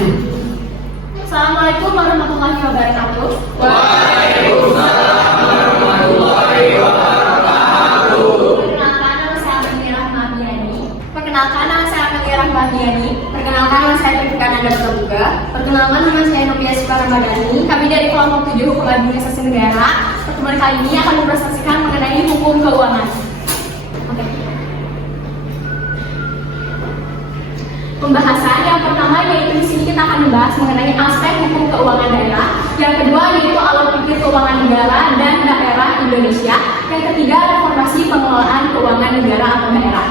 Assalamualaikum warahmatullahi wabarakatuh. Waalaikumsalam warahmatullahi wabarakatuh. Perkenalkan, nama saya Amelia Rahmadiani. Perkenalkan, nama saya Pimpinan Anda Pramuga. Perkenalkan, nama saya Novia Sukaramadani. Kami dari kelompok 7 Hukum Administrasi Negara. Pertemuan kali ini akan mempresentasikan mengenai hukum keuangan. Oke. Pembahasan yang pertama yaitu di sini kita akan membahas mengenai aspek hukum keuangan daerah. Yang kedua yaitu alur pikir keuangan negara dan daerah Indonesia. Yang ketiga reformasi pengelolaan keuangan negara atau daerah.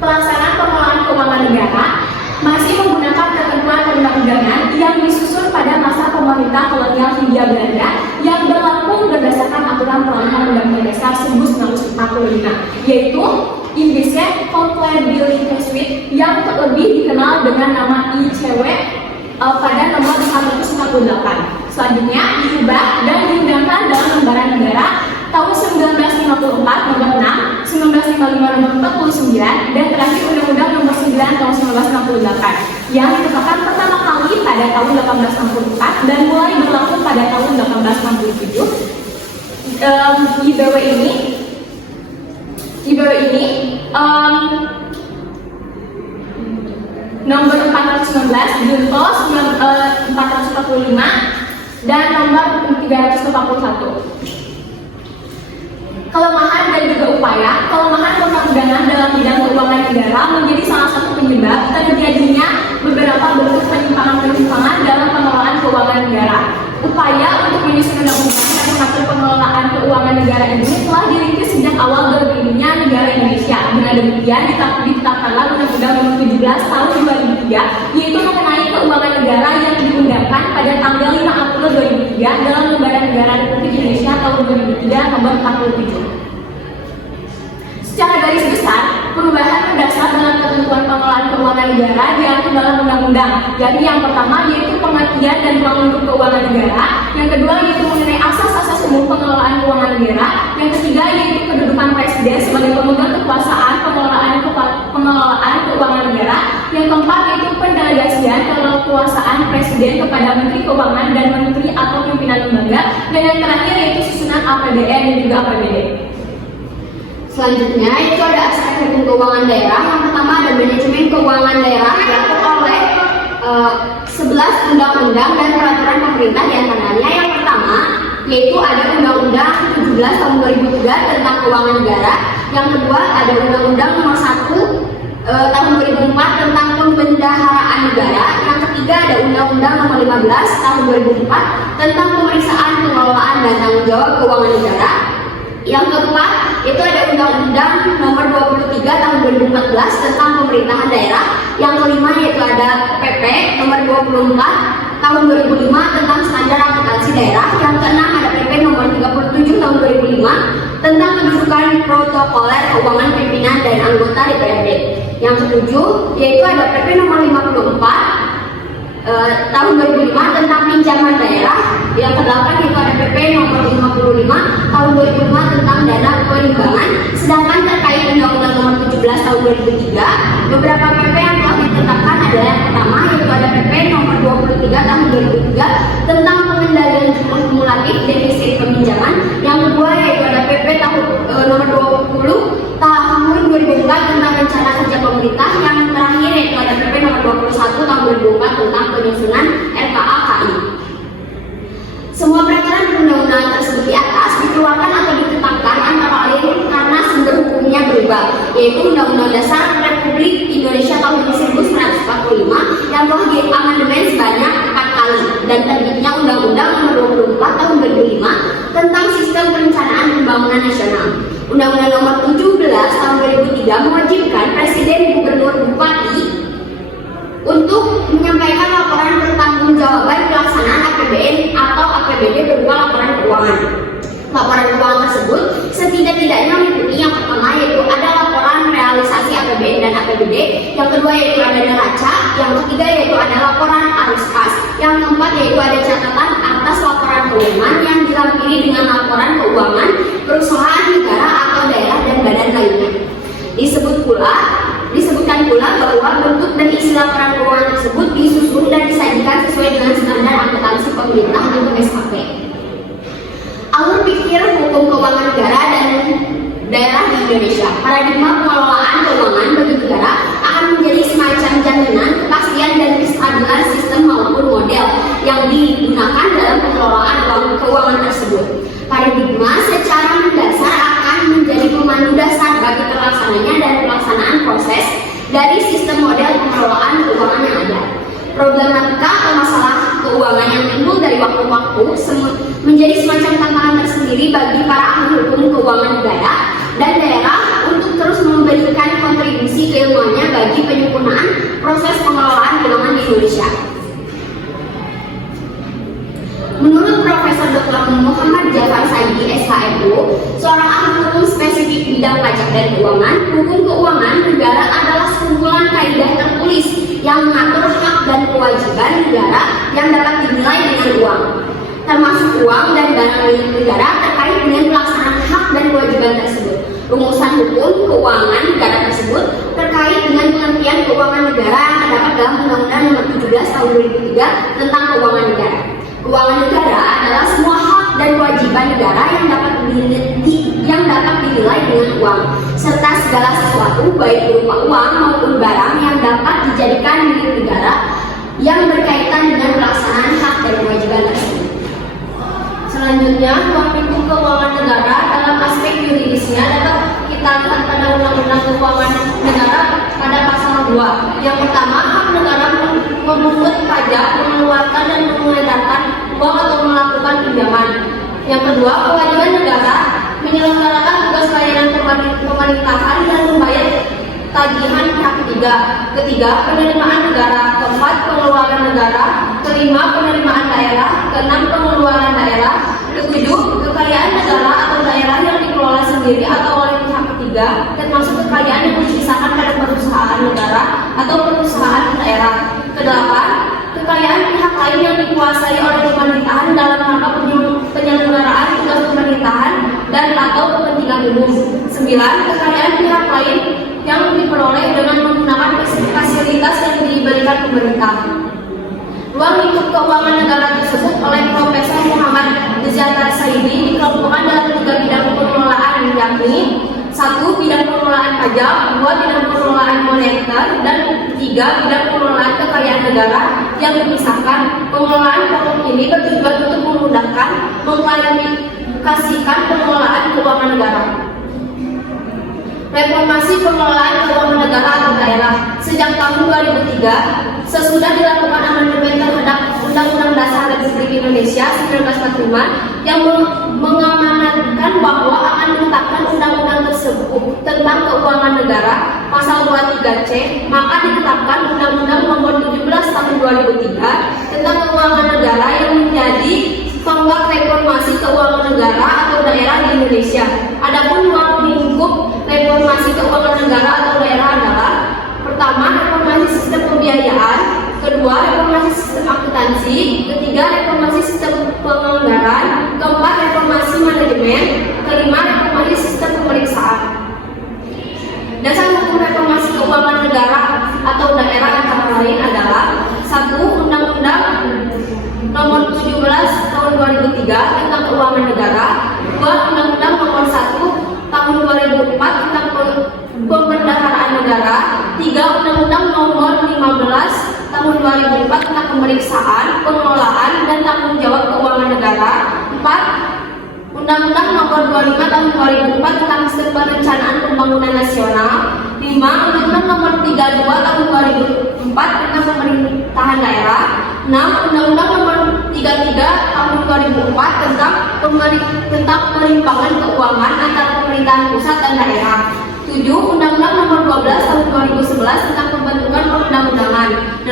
Pelaksanaan pengelolaan keuangan negara masih menggunakan ketentuan perundang-undangan yang disusun pada masa pemerintah kolonial Hindia Belanda yang berlaku berdasarkan aturan peraturan Undang-Undang Dasar 1945, yaitu Indecent Compatibility Suite yang lebih dikenal dengan nama ICW pada nomor 148. Selanjutnya diubah dan diundangkan dalam lembaran negara tahun 1954 nomor 6, 1955 nomor 49, dan terakhir Undang-Undang nomor 9 tahun 1968 yang ditetapkan pertama kali pada tahun 1864 dan mulai berlaku pada tahun 1867. IBW ini nomor 419 Junto 445 dan nomor 381. Kelemahan dan juga upaya. Kelemahan perundang-undangan dalam bidang keuangan negara menjadi salah satu penyebab terjadinya beberapa bentuk penyimpangan dalam pengelolaan keuangan negara. Upaya untuk menyusun undang-undang dan mengatur pengelolaan keuangan negara ini telah dirintis sejak awal berdirinya negara Indonesia. Dengan demikian ditetapkanlah Undang-Undang Nomor 17 Tahun 2003 yaitu mengenai keuangan negara yang diundangkan pada tanggal 5 April 2003 dalam Lembaran Negara Republik Indonesia tahun 2003 nomor 47. Secara garis besar, perubahan mendasar dalam ketentuan pengelolaan keuangan negara diatur dalam undang-undang. Jadi yang pertama yaitu pengertian dan ruang lingkup keuangan negara, yang kedua yaitu mengenai asas-asas umum pengelolaan keuangan negara, yang ketiga yaitu kedudukan presiden sebagai pemegang kekuasaan pengelolaan keuangan negara, yang keempat yaitu pendelegasian kekuasaan presiden kepada menteri keuangan dan menteri atau pimpinan lembaga, dan yang terakhir yaitu susunan APBN dan juga APBD. Selanjutnya itu ada aspek hukum keuangan daerah. Yang pertama ada manajemen keuangan daerah diatur oleh 11 undang-undang dan peraturan pemerintah diantaranya. Yang pertama yaitu ada Undang-Undang 17 tahun 2003 tentang keuangan negara. Yang kedua ada Undang-Undang nomor 1 tahun 2004 tentang pembendaharaan negara. Yang ketiga ada Undang-Undang nomor 15 tahun 2004 tentang pemeriksaan pengelolaan dan tanggung jawab keuangan negara. Yang keempat itu ada Undang-Undang nomor 23 tahun 2014 tentang pemerintahan daerah. Yang kelima yaitu ada PP nomor 24 tahun 2005 tentang standar akuntansi daerah. Yang keenam ada PP nomor 37 tahun 2005 tentang kedudukan protokoler keuangan pimpinan dan anggota DPRD. Yang ketujuh yaitu ada PP nomor 54 tahun 2005 tentang pinjaman daerah. Yang kedelapan yaitu ada PP nomor 55 tahun 2005 tentang dana perimbangan. Sedangkan terkait Undang-Undang nomor 17 tahun 2003, beberapa PP yang telah ditetapkan adalah yang pertama yaitu ada PP nomor 23 tahun 2003 tentang pengendalian jumlah kumulatif defisit peminjaman. Yang kedua yaitu ada PP nomor 20 tahun 2004 tentang rencana kerja pemerintah. Yang terakhir yaitu ada PP nomor 21 tahun 2004 tentang penyusunan RKA KI. Semua peraturan perundang-undangan tersebut di atas dikeluarkan atau ditetapkan antara lain karena sumber hukumnya berubah, yaitu Undang-Undang Dasar Republik Indonesia tahun 1945 yang telah diamandemen sebanyak 4 kali, dan terbitnya Undang-Undang nomor 24 tahun 2005 tentang sistem perencanaan pembangunan nasional. Undang-Undang nomor 17 tahun 2003 mewajibkan presiden, gubernur, bupati untuk menyampaikan laporan pertanggungjawaban pelaksanaan APBN atau APBD berupa laporan keuangan. Laporan keuangan tersebut setidak-tidaknya meliputi yang pertama yaitu ada laporan realisasi APBN dan APBD, yang kedua yaitu ada neraca, yang ketiga yaitu ada laporan arus kas, yang keempat yaitu ada catatan atas laporan keuangan yang dilampiri dengan laporan keuangan perusahaan negara atau daerah dan badan lainnya. Disebutkan pula bahwa bentuk dan isi laporan keuangan tersebut Paradigma pengelolaan keuangan bagi negara akan menjadi semacam jaminan kepastian dan kestabilan sistem maupun model yang digunakan dalam pengelolaan keuangan tersebut. Paradigma secara mendasar akan menjadi pemandu dasar bagi terlaksananya dan pelaksanaan proses dari sistem model pengelolaan keuangan yang ada. Problematika atau masalah keuangan yang timbul dari waktu ke waktu menjadi semacam tantangan tersendiri bagi para ahli hukum keuangan negara dan daerah untuk terus memberikan kontribusi keilmuannya bagi penyempurnaan proses pengelolaan keuangan di Indonesia. Menurut Profesor Dr. Muhammad Jafar Saidi, SHMU, seorang ahli hukum spesifik bidang pajak dan keuangan, hukum keuangan negara adalah sekumpulan kaidah tertulis yang mengatur hak dan kewajiban negara yang dapat dinilai dengan uang, termasuk uang dan barang milik negara terkait dengan pelaksanaan hak dan kewajiban tersebut. Rumusan hukum keuangan negara tersebut terkait dengan pengertian keuangan negara yang terdapat dalam Undang-Undang Nomor 17 Tahun 2003 tentang keuangan negara. Keuangan negara adalah semua hak dan kewajiban negara yang dapat dinilai dengan uang, serta segala sesuatu baik berupa uang maupun barang yang dapat dijadikan milik negara yang berkaitan dengan pelaksanaan hak dan kewajiban tersebut. Selanjutnya, ruang lingkup keuangan negara dalam aspek yuridisnya dapat kita lihat pada Undang-Undang Keuangan Negara pada pasal 2. Yang pertama, hak negara memungut pajak, mengeluarkan dan mengedarkan uang atau melakukan pinjaman. Yang kedua, kewajiban negara menyelenggarakan tugas pelayanan pemerintahan dan membayar tagihan pihak ketiga. Ketiga, penerimaan negara. Keempat, pengeluaran negara. Kelima, penerimaan daerah. Keenam, pengeluaran daerah. Ketujuh, kekayaan negara atau daerah yang dikelola sendiri atau oleh pihak ketiga, termasuk kekayaan yang dipisahkan pada perusahaan negara atau perusahaan daerah. Kedelapan, kekayaan pihak lain yang dikuasai oleh pemerintahan dalam rangka penyelenggaraan tugas pemerintahan dan atau kepentingan umum. 9. Kekayaan pihak lain yang diperoleh dengan menggunakan fasilitas yang diberikan pemerintah. Ruang lingkup keuangan negara tersebut oleh Profesor Muhammad Jafar Saidi dikelompokkan dalam 3 bidang pengelolaan, yakni 1. Bidang pengelolaan pajak, 2. Bidang pengelolaan moneter, dan 3. Bidang pengelolaan kekayaan negara yang dipisahkan. Pengelolaan pokok ini bertujuan untuk memudahkan mengklarifikasikan pengelolaan keuangan negara. Reformasi pengelolaan keuangan negara atau daerah. Sejak tahun 2003, sesudah dilakukan amandemen terhadap Undang-Undang Dasar Republik Indonesia 1945 yang mengamanatkan bahwa akan menetapkan undang-undang tersebut tentang keuangan negara pasal 23C, maka ditetapkan Undang-Undang Nomor 17 Tahun 2003 tentang keuangan negara yang menjadi tonggak reformasi keuangan negara atau daerah di Indonesia. Adapun ruang lingkup reformasi keuangan negara atau daerah adalah: pertama, reformasi sistem pembiayaan; kedua, reformasi sistem akuntansi; ketiga, reformasi sistem penganggaran; keempat, reformasi manajemen; kelima, reformasi sistem pemeriksaan. Dasar hukum reformasi keuangan negara atau daerah antara lain adalah: 1. Undang-Undang Nomor 17 Tahun 2003 tentang keuangan negara; 2. Undang-Undang Nomor 1 Tahun 2004 tentang pembendaharaan negara; 3. Undang-Undang Nomor 15 Tahun 2004 tentang pemeriksaan, pengelolaan, dan tanggung jawab keuangan negara; 4. Undang-Undang Nomor 25 Tahun 2004 tentang Sistem Perencanaan Pembangunan Nasional; 5. Undang-Undang Nomor 32 Tahun 2004 tentang pemerintahan daerah; 6. Undang-Undang Nomor 33 Tahun 2004 tentang perimbangan keuangan antara pemerintahan pusat dan daerah; 7. Undang-Undang Nomor 12 Tahun 2011 tentang pembentukan perundang-undangan; 8.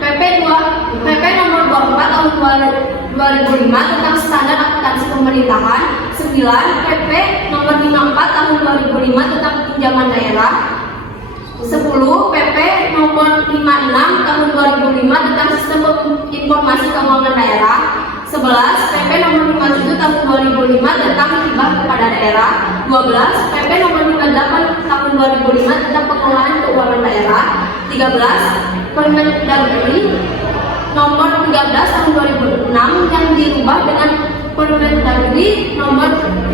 PP Nomor 24 Tahun 2005 tentang standar akuntansi pemerintahan; 9. PP Nomor 54 Tahun 2005 tentang pinjaman daerah; 10. PP Nomor 56 Tahun 2005 tentang sistem informasi keuangan daerah; 11. PP Nomor 57 Tahun 2005 tentang hibah kepada daerah; 12. PP Nomor 58 Tahun 2005 tentang pengelolaan keuangan daerah; 13. Permendagri nomor 13 tahun 2006 yang dirubah dengan Permendagri nomor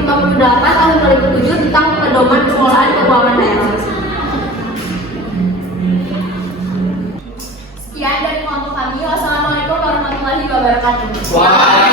58 tahun 2007 tentang pedoman pengelolaan keuangan daerah. Sekian dari kelompok kami. Wassalamualaikum warahmatullahi wabarakatuh. Waalaikumsalam.